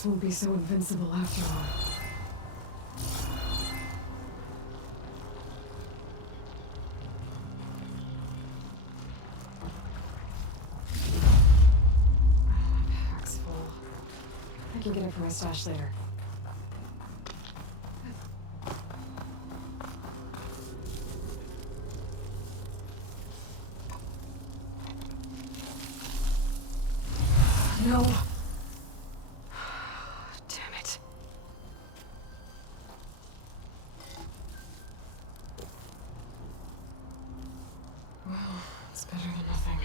Zeniths won't be so invincible after all. My pack's full. I can get it from my stash later. No. Damn it. Well, it's better than nothing.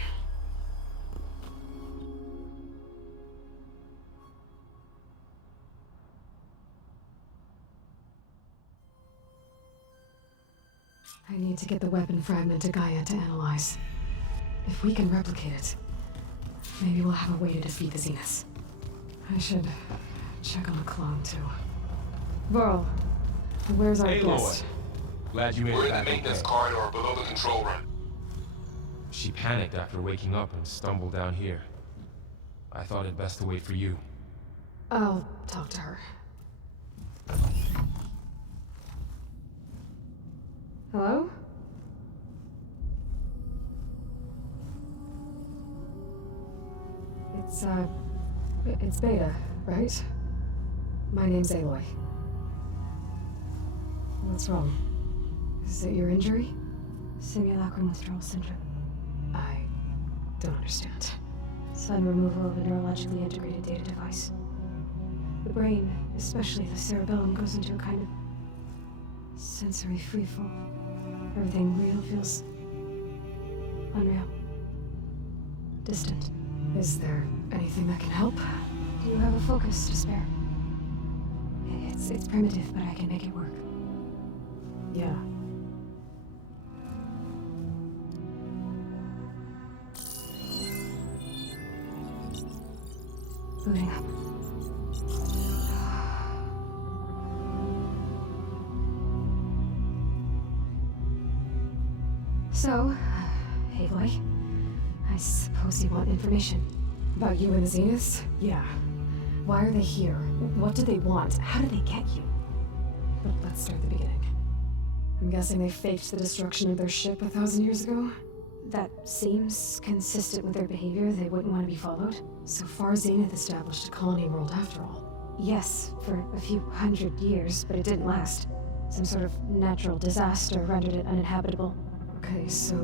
I need to get the weapon fragment to Gaia to analyze. If we can replicate it, maybe we'll have a way to defeat the Zeniths. I should check on the clone, too. Varl, where's our Aloy. guest? Glad you made We're it in the back maintenance okay. corridor below the control room. She panicked after waking up and stumbled down here. I thought it best to wait for you. I'll talk to her. Hello? It's Beta, right? My name's Aloy. What's wrong? Is it your injury? Simulacrum withdrawal syndrome. I don't understand. Sudden removal of a neurologically integrated data device. The brain, especially the cerebellum, goes into a kind of sensory freefall. Everything real feels unreal. Distant. Is there anything that can help? Do you have a focus to spare? It's primitive, but I can make it work. Yeah. Booting up. So, Aloy, I suppose you want information. About you and the Zeniths? Yeah. Why are they here? What do they want? How did they get you? But let's start at the beginning. I'm guessing they faked the destruction of their ship 1,000 years ago? That seems consistent with their behavior. They wouldn't want to be followed. So far, Zenith established a colony world after all. Yes, for a few hundred years, but it didn't last. Some sort of natural disaster rendered it uninhabitable. Okay, so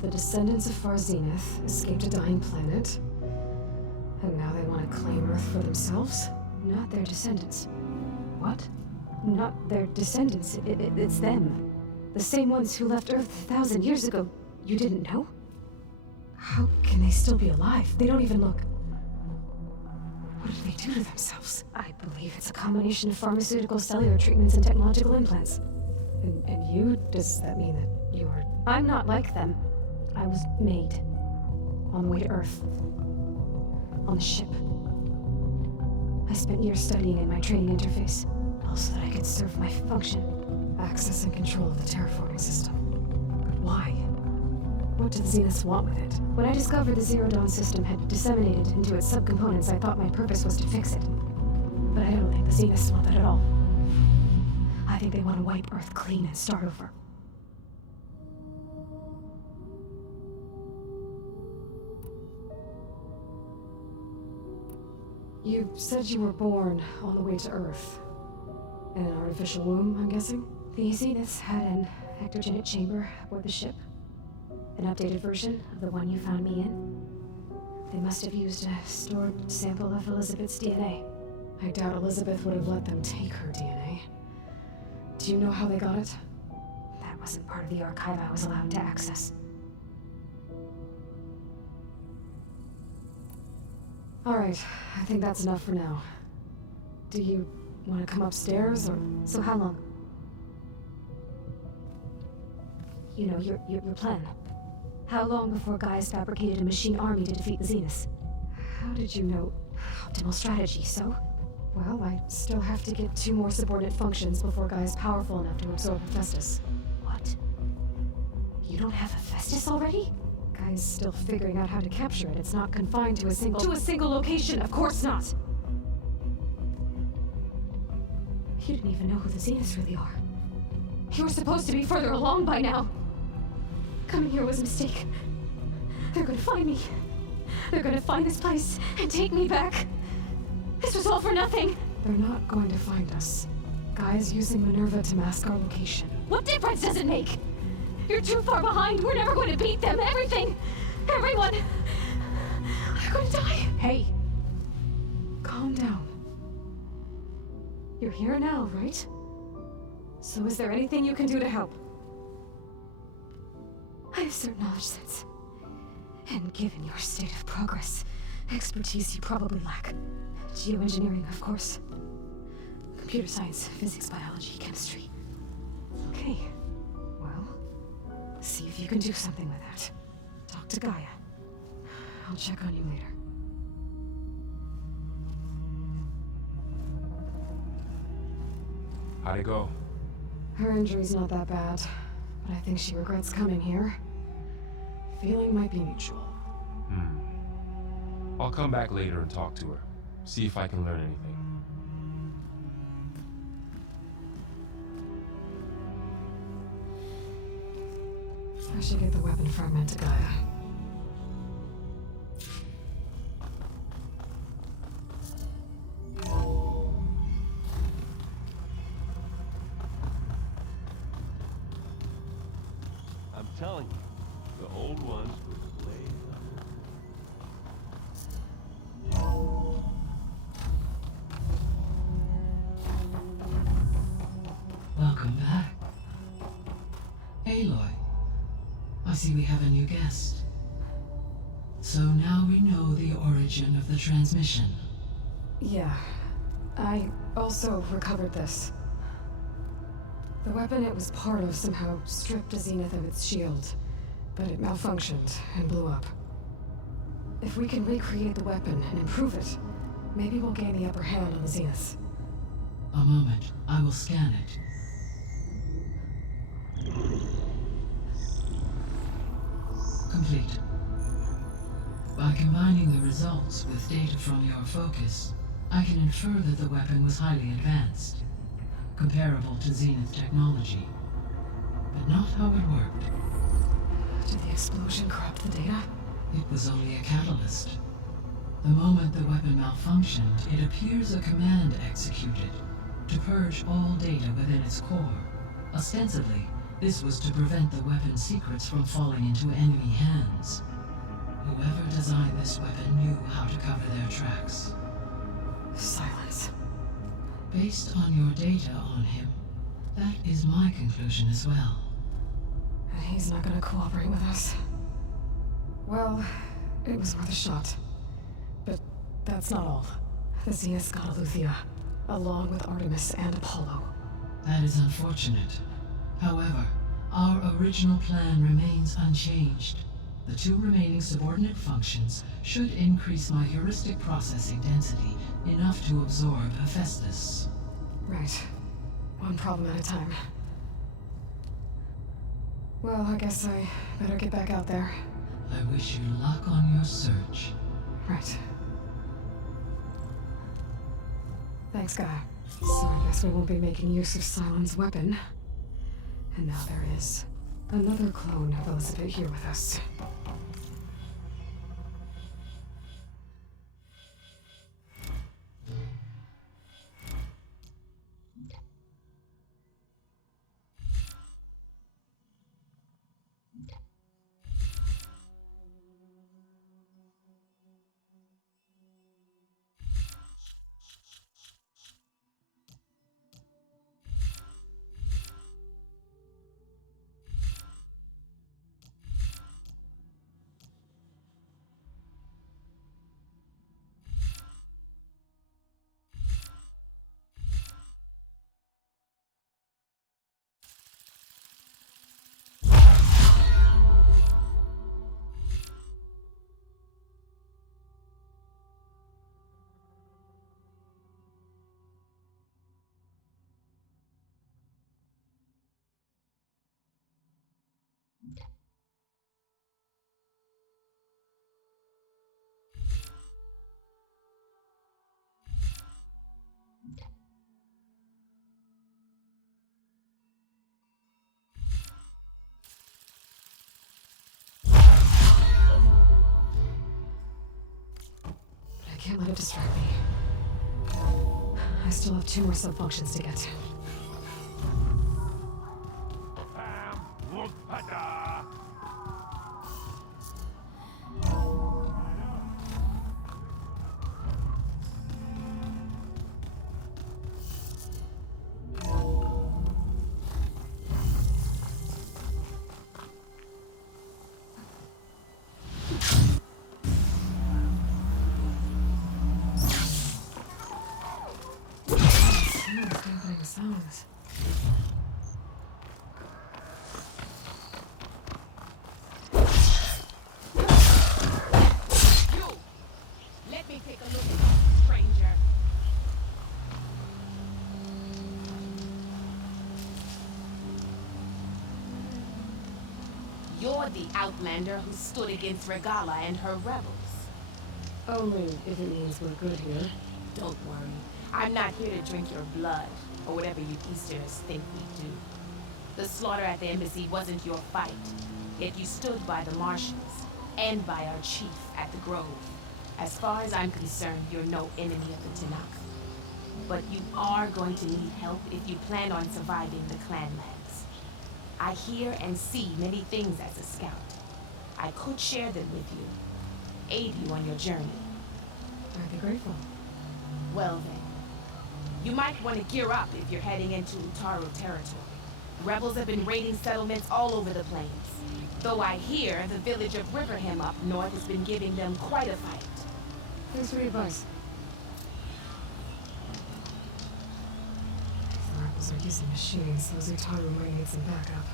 the descendants of Far Zenith escaped a dying planet, and now they want to claim Earth for themselves? Not their descendants. What? Not their descendants. It's them. The same ones who left Earth 1,000 years ago. You didn't know? How can they still be alive? They don't even look... What did they do to themselves? I believe it's a combination of pharmaceutical, cellular treatments, and technological implants. And you? Does that mean that you're... I'm not like them. I was made. on the way to Earth? On the ship. I spent years studying in my training interface, all so that I could serve my function. Access and control of the terraforming system. But why? What did Zeniths want with it? When I discovered the Zero Dawn system had disseminated into its subcomponents, I thought my purpose was to fix it. But I don't think the Zeniths want that at all. I think they want to wipe Earth clean and start over. You said you were born on the way to Earth. In an artificial womb, I'm guessing? The Zeniths had an ectogenic chamber aboard the ship. An updated version of the one you found me in. They must have used a stored sample of Elizabeth's DNA. I doubt Elizabeth would have let them take her DNA. Do you know how they got it? That wasn't part of the archive I was allowed to access. All right, I think that's enough for now. Do you want to come upstairs, or...? So how long? You know, your plan. How long before Gaia's fabricated a machine army to defeat the Zeniths? How did you know? Optimal strategy, so? Well, I still have to get 2 more subordinate functions before Gaia's powerful enough to absorb Hephaestus. What? You don't have Hephaestus already? Gaia's still figuring out how to capture it. It's not confined to a single location, of course not! You didn't even know who the Zeniths really are. You were supposed to be further along by now. Coming here was a mistake. They're gonna find me. They're gonna find this place and take me back. This was all for nothing. They're not going to find us. Gaia's using Minerva to mask our location. What difference does it make? You're too far behind. We're never going to beat them. Everything. Everyone. They're going to die. Hey! Calm down. You're here now, right? So is there anything you can do to help? I have certain knowledge sets. And given your state of progress, expertise you probably lack. Geoengineering, of course. Computer science, physics, biology, chemistry. Okay. Well, see if you can do something with that. Talk to Gaia. I'll check on you later. How'd it go? Her injury's not that bad, but I think she regrets coming here. Feeling might be mutual. I'll come back later and talk to her. See if I can learn anything. I should get the weapon fragment to Gaia. I'm telling you, the old ones would play. Welcome back. Aloy, I see we have a new guest. So now we know the origin of the transmission. Yeah. I also recovered this. The weapon it was part of somehow stripped a Zenith of its shield, but it malfunctioned and blew up. If we can recreate the weapon and improve it, maybe we'll gain the upper hand on the Zeniths. A moment, I will scan it. Complete. By combining the results with data from your focus, I can infer that the weapon was highly advanced, comparable to Zenith technology, but not how it worked. Did the explosion corrupt the data? It was only a catalyst. The moment the weapon malfunctioned, it appears a command executed to purge all data within its core. Ostensibly, this was to prevent the weapon's secrets from falling into enemy hands. Whoever designed this weapon knew how to cover their tracks. Silence. Based on your data on him, that is my conclusion as well. And he's not gonna cooperate with us. Well, it was worth a shot. But that's not all. The Zeniths got Aletheia, along with Artemis and Apollo. That is unfortunate. However, our original plan remains unchanged. The two remaining subordinate functions should increase my heuristic processing density enough to absorb Hephaestus. Right. One problem at a time. Well, I guess I better get back out there. I wish you luck on your search. Right. Thanks, Guy. So I guess we won't be making use of Silent's weapon. And now there is another clone of Elizabeth here with us. Can't let it distract me. I still have 2 more sub-functions to get to. Sounds. Let me take a look at you, stranger. You're the outlander who stood against Regala and her rebels. Only if it means we're good here. Don't worry. I'm not here to drink your blood, or whatever you Easterners think we do. The slaughter at the embassy wasn't your fight, yet you stood by the Martians, and by our chief at the Grove. As far as I'm concerned, you're no enemy of the Tanakh. But you are going to need help if you plan on surviving the clanlands. I hear and see many things as a scout. I could share them with you, aid you on your journey. I'd be grateful. Well then, you might want to gear up if you're heading into Utaru territory. Rebels have been raiding settlements all over the plains. Though I hear the village of Riverham up north has been giving them quite a fight. Thanks for the advice. If the rebels are using machines, those Utaru might need some backup.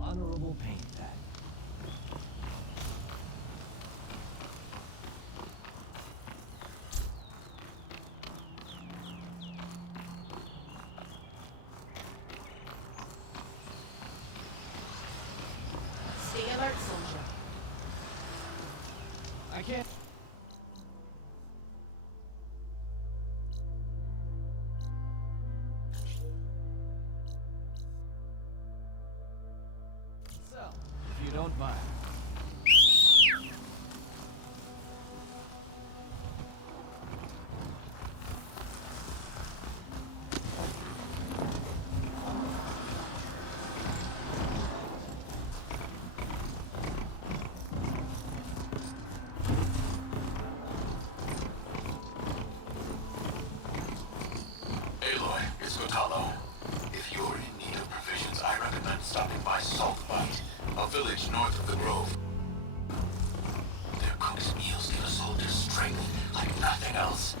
Honorable paint that. Stay alert, soldier. I can't. So, if you don't mind. Aloy, it's Gotalo. If you're in need of provisions, I recommend stopping by Saltbite, a village north of the Grove. Their cooks strength like nothing else.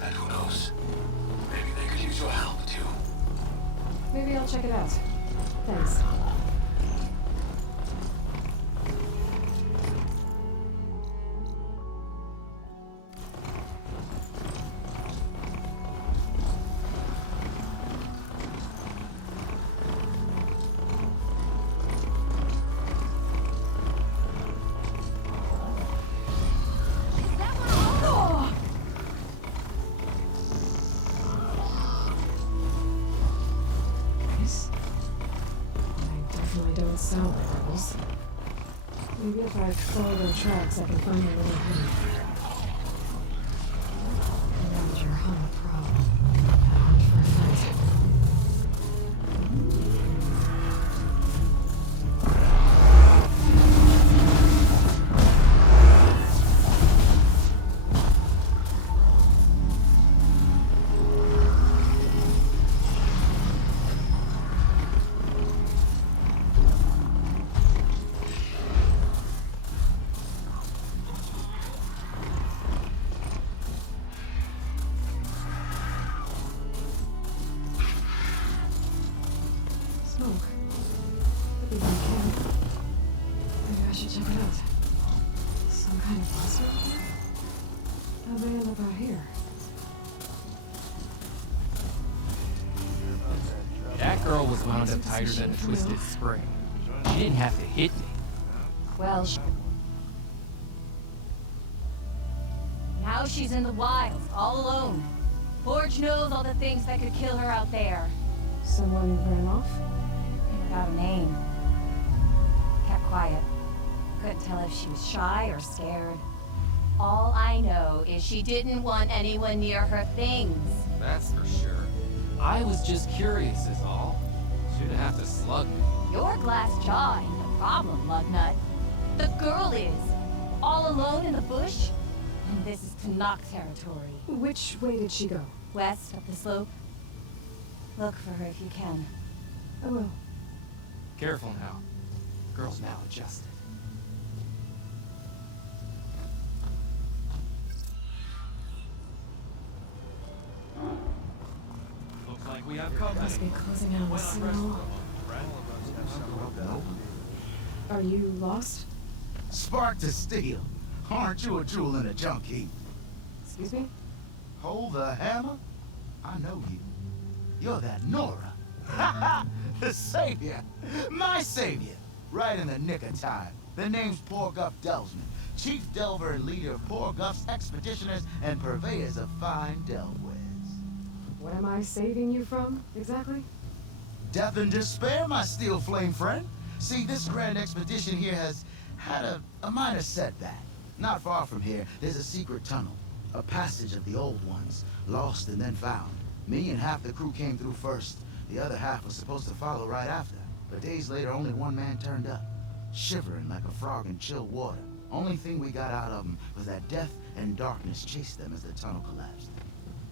And who knows? Maybe they could use your help, too. Maybe I'll check it out. Thanks. Sound levels. Maybe if I follow their tracks, I can find a little hint. Around your home pro. Hunt for a fight. Wound up tighter than a twisted spring. She didn't have to hit me. Well, now she's in the wilds, all alone. Forge knows all the things that could kill her out there. Someone ran off? Without a name. Kept quiet. Couldn't tell if she was shy or scared. All I know is she didn't want anyone near her things. That's for sure. I was just curious is all. Shouldn't have to slug me. Your glass jaw ain't the problem, Lugnut. The girl is. All alone in the bush? And this is Tanakh territory. Which way did she go? West, up the slope. Look for her if you can. I will. Careful now. Girl's maladjusted. Looks like we have company. Must be closing in on the signal. Are you lost? Spark to steel. Aren't you a jewel in a junk heap? Excuse me? Hold the hammer? I know you. You're that Nora. The savior. My savior. Right in the nick of time. The name's Poor Guff Delsman, chief delver and leader of Poor Guff's expeditioners and purveyors of fine delwares. What am I saving you from, exactly? Death and despair, my steel flame friend. See, this grand expedition here has had a minor setback. Not far from here, there's a secret tunnel. A passage of the old ones, lost and then found. Me and half the crew came through first. The other half was supposed to follow right after. But days later, only one man turned up, shivering like a frog in chilled water. Only thing we got out of him was that death and darkness chased them as the tunnel collapsed.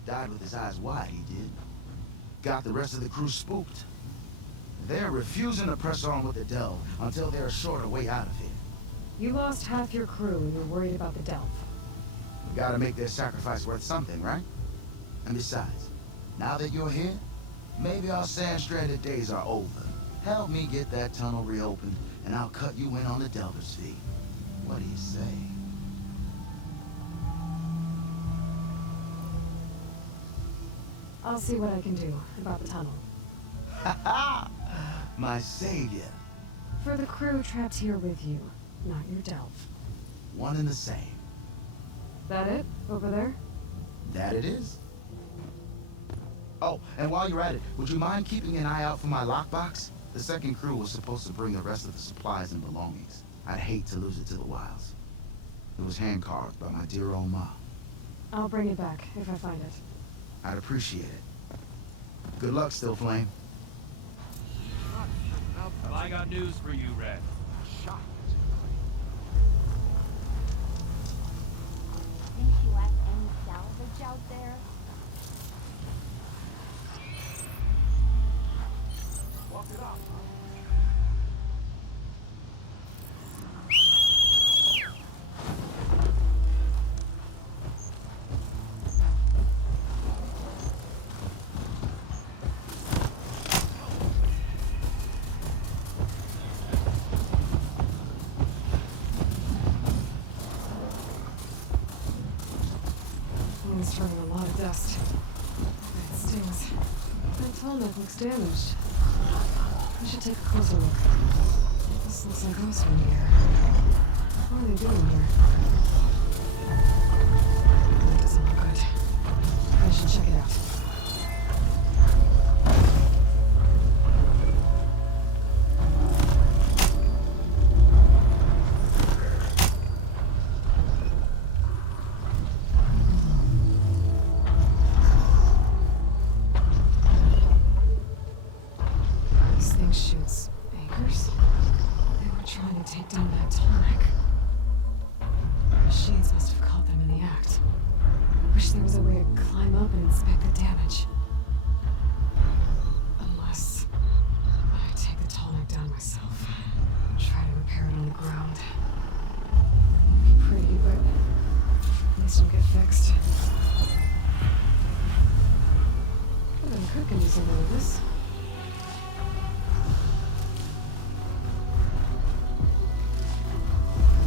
Died with his eyes wide, he did. Got the rest of the crew spooked. They're refusing to press on with the delve until they're assured a way out of here. You lost half your crew and you're worried about the delve. We gotta make their sacrifice worth something, right? And besides, now that you're here, maybe our sand-stranded days are over. Help me get that tunnel reopened, and I'll cut you in on the delver's fee. What do you say? I'll see what I can do about the tunnel. Ha ha! My savior. For the crew trapped here with you, not your delve. One and the same. That it? Over there? That it is. Oh, and while you're at it, would you mind keeping an eye out for my lockbox? The second crew was supposed to bring the rest of the supplies and belongings. I'd hate to lose it to the wilds. It was hand-carved by my dear old ma. I'll bring it back if I find it. I'd appreciate it. Good luck, Still Flame. Well, I got news for you, Red. Think you left any salvage out there? Walk it up. things. That tallneck looks damaged. I should take a closer look. This looks like ghost in here. What are they doing here? That doesn't look good. I should check it out. This thing shoots anchors? They were trying to take down that tonic. Machines must have caught them in the act. Wish there was a way to climb up and inspect the damage. Unless I take the tonic down myself. Try to repair it on the ground. Won't be pretty, but at least it'll get fixed. I bet Kirk can do something with this.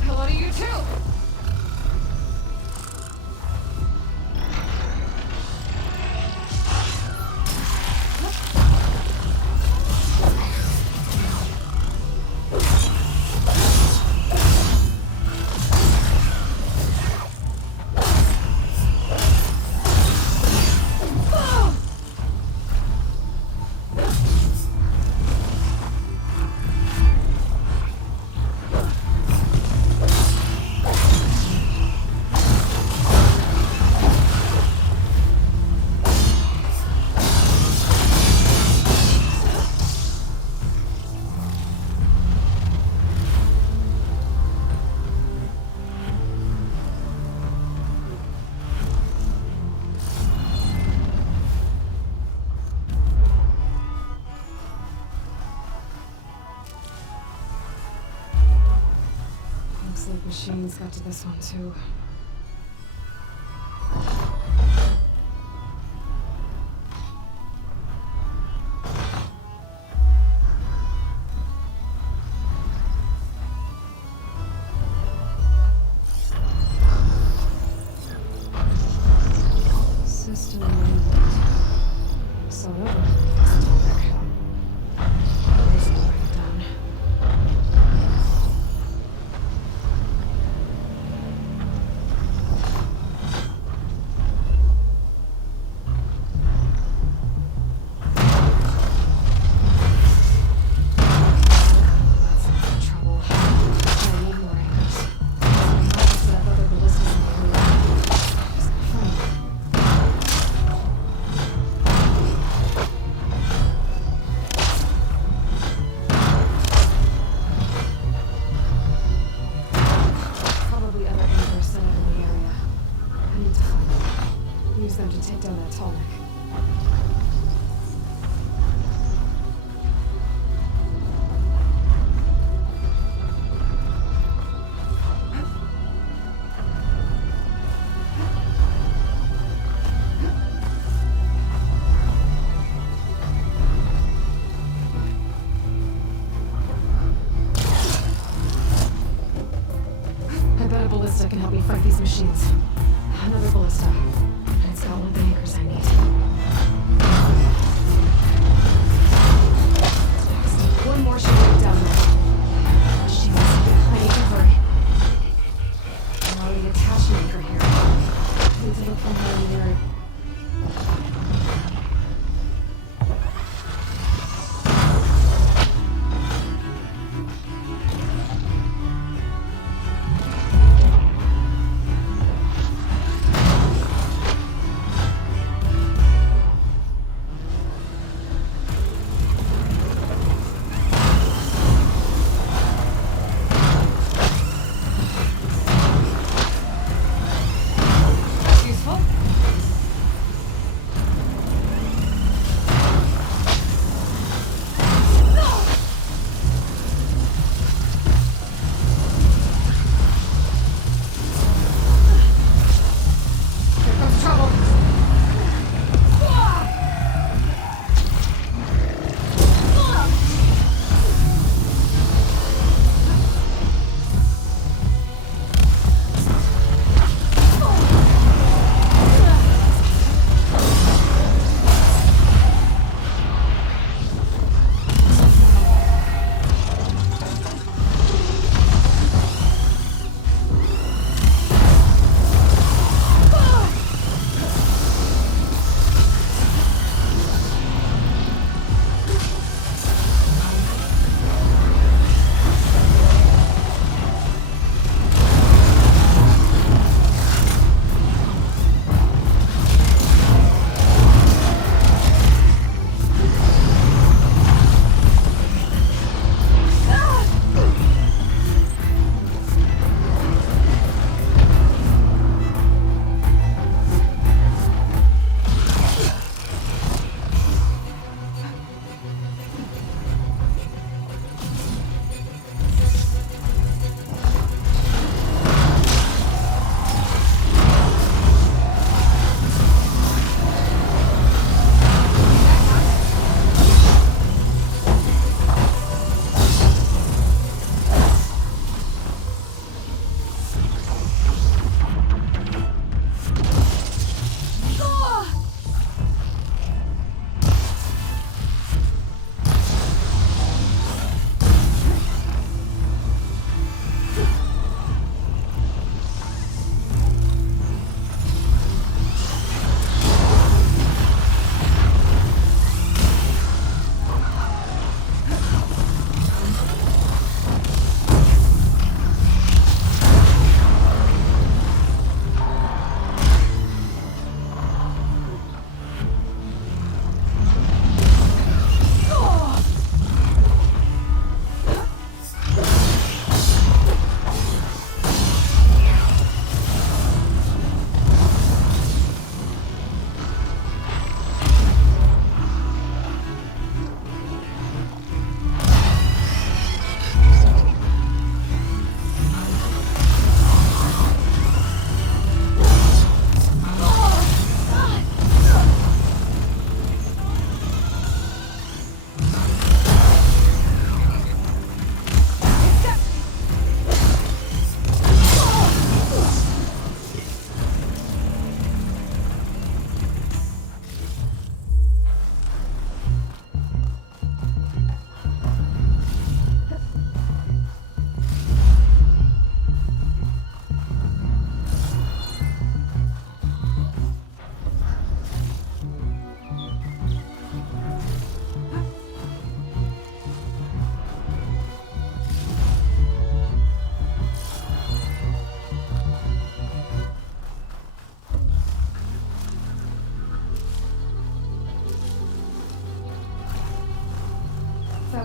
Hello to you too! Looks like machines got to this one too. System reboot. So over. Fix the tonic. Easy to write it down.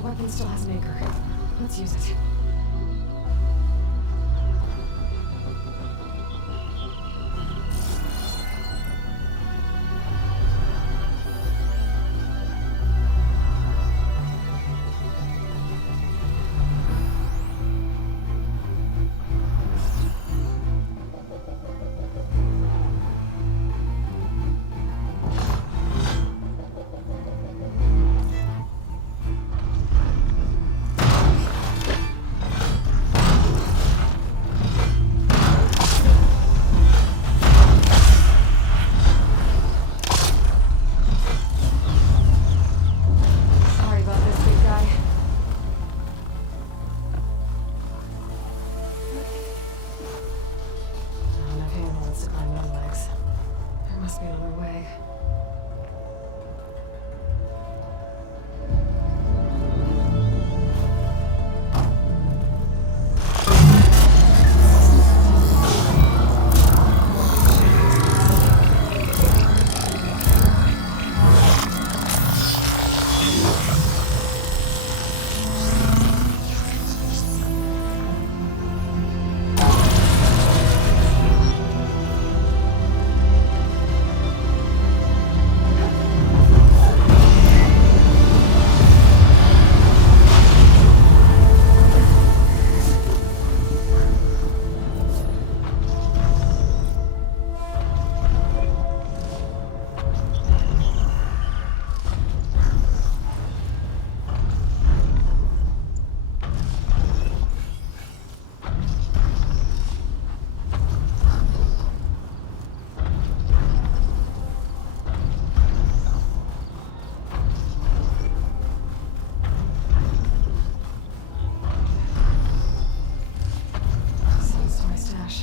weapon still has an anchor. Let's use it. Sorry about this, big guy. Not enough handholds to climb on legs. There must be another way. Sounds to my stash.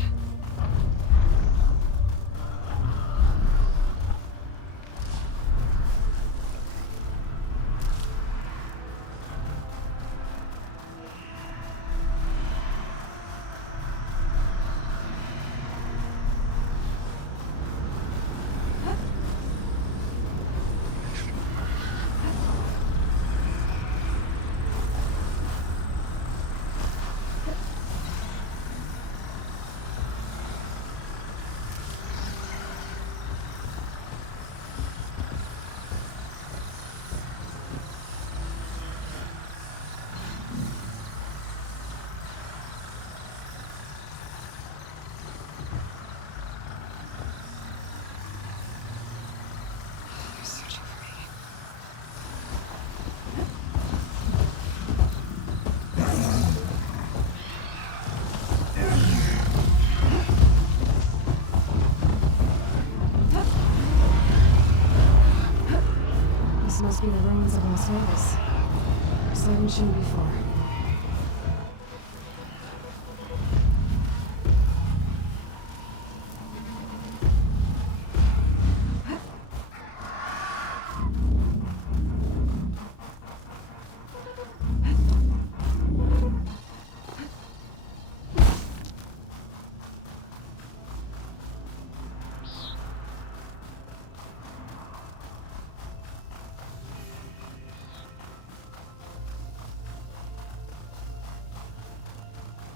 They're searching for me. This must be the ruins of Las Vegas. I've mentioned before.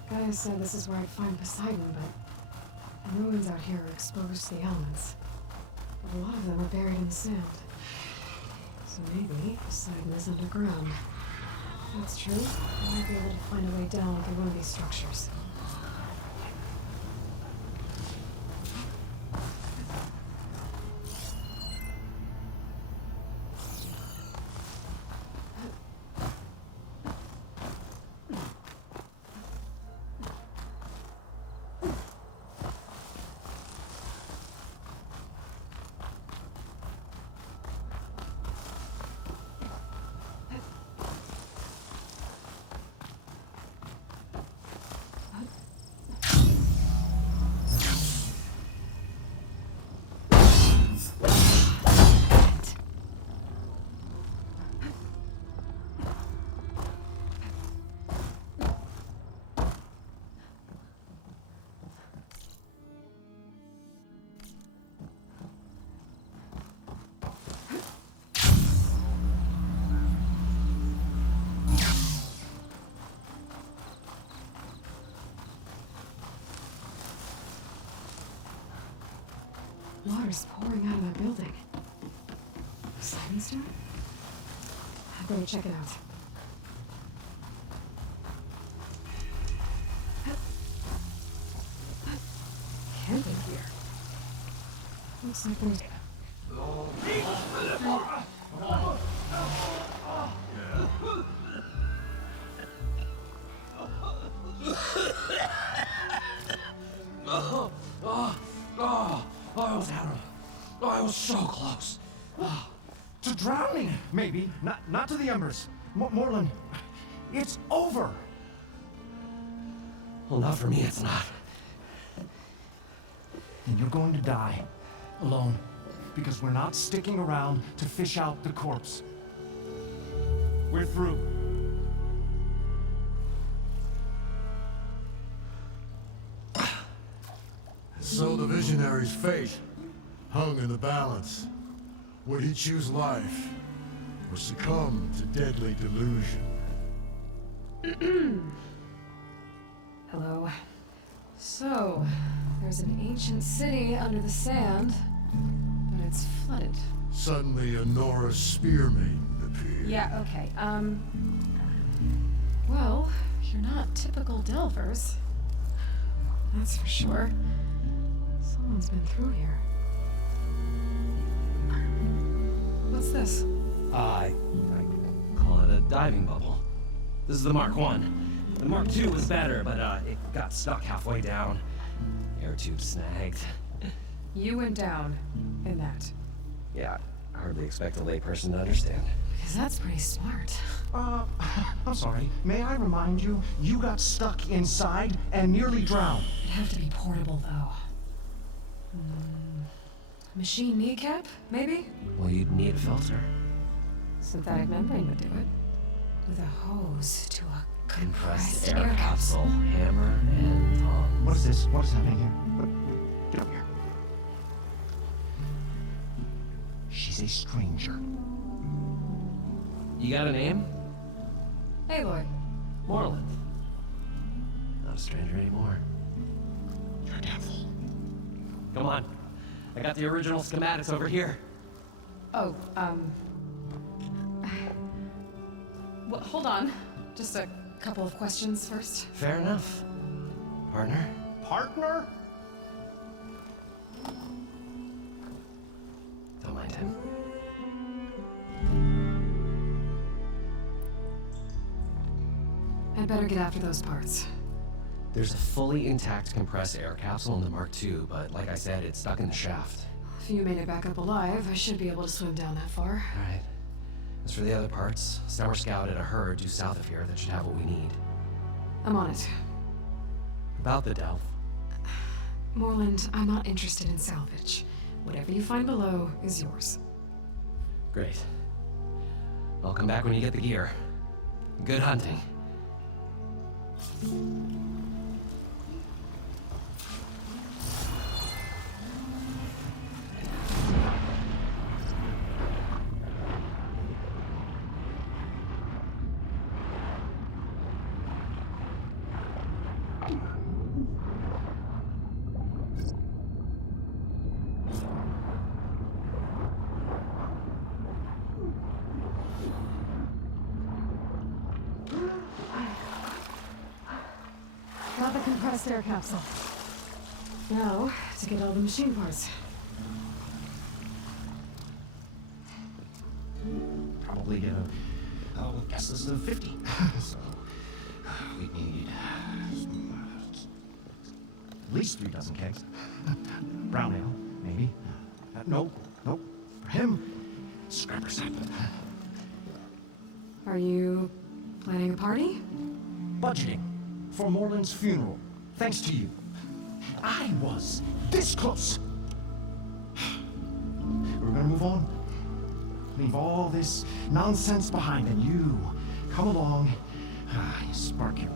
Gaia said this is where I'd find Poseidon, but the ruins out here are exposed to the elements. But a lot of them are buried in the sand. So maybe Poseidon is underground. If that's true, I might be able to find a way down through one of these structures. water's pouring out of that building. Sliding stone? I'd better check it out. Camping gear. Looks like there's... I was so close. To drowning, maybe. Not to the embers. Moreland, it's over. Well, not for me, it's not. And you're going to die. Alone. Because we're not sticking around to fish out the corpse. We're through. So the visionary's fate hung in the balance. Would he choose life or succumb to deadly delusion? Hello. So, there's an ancient city under the sand, but it's flooded. Suddenly, a Norse spearmaiden appeared. Yeah, okay, well, you're not typical Delvers. That's for sure. Someone's been through here. What's this? I call it a diving bubble. This is the Mark 1. The Mark 2 was better, but it got stuck halfway down. Air tube snagged. You went down in that. Yeah, I hardly expect a layperson to understand. Because that's pretty smart. I'm sorry. May I remind you, you got stuck inside and nearly drowned. It'd have to be portable, though. Machine kneecap, maybe? Well, you'd need a filter. Synthetic membrane would do it. With a hose to a compressed Air capsule, hammer, and tongs. What is this? What is happening here? Get up here. She's a stranger. You got a name? Aloy. Moreland. Not a stranger anymore. You're a devil. Come on. I got the original schematics over here. Oh, well, hold on. Just a couple of questions first. Fair enough. Partner? Partner? Don't mind him. I'd better get after those parts. There's a fully intact compressed air capsule in the Mark II, but like I said, it's stuck in the shaft. If you made it back up alive, I should be able to swim down that far. All right. As for the other parts, Summer scouted a herd due south of here that should have what we need. I'm on it. About the Delph. Moreland, I'm not interested in salvage. Whatever you find below is yours. Great. I'll come back when you get the gear. Good hunting. Got the compressed air capsule. Now, to get all the machine parts. Probably get a guess list of 50. So, we need at least 3 dozen kegs. Brown ale, maybe. Nope. For him, scrapper sap. Are you planning a party? Budgeting for Moreland's funeral, thanks to you. I was this close. We're gonna move on. Leave all this nonsense behind, and you come along. You spark your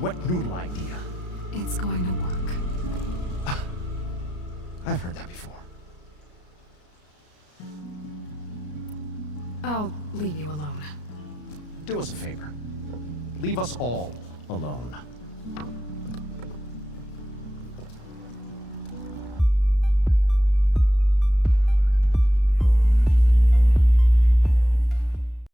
wet noodle idea. It's going to work. I've heard that before. I'll leave you alone. Do us a favor. Leave us all alone.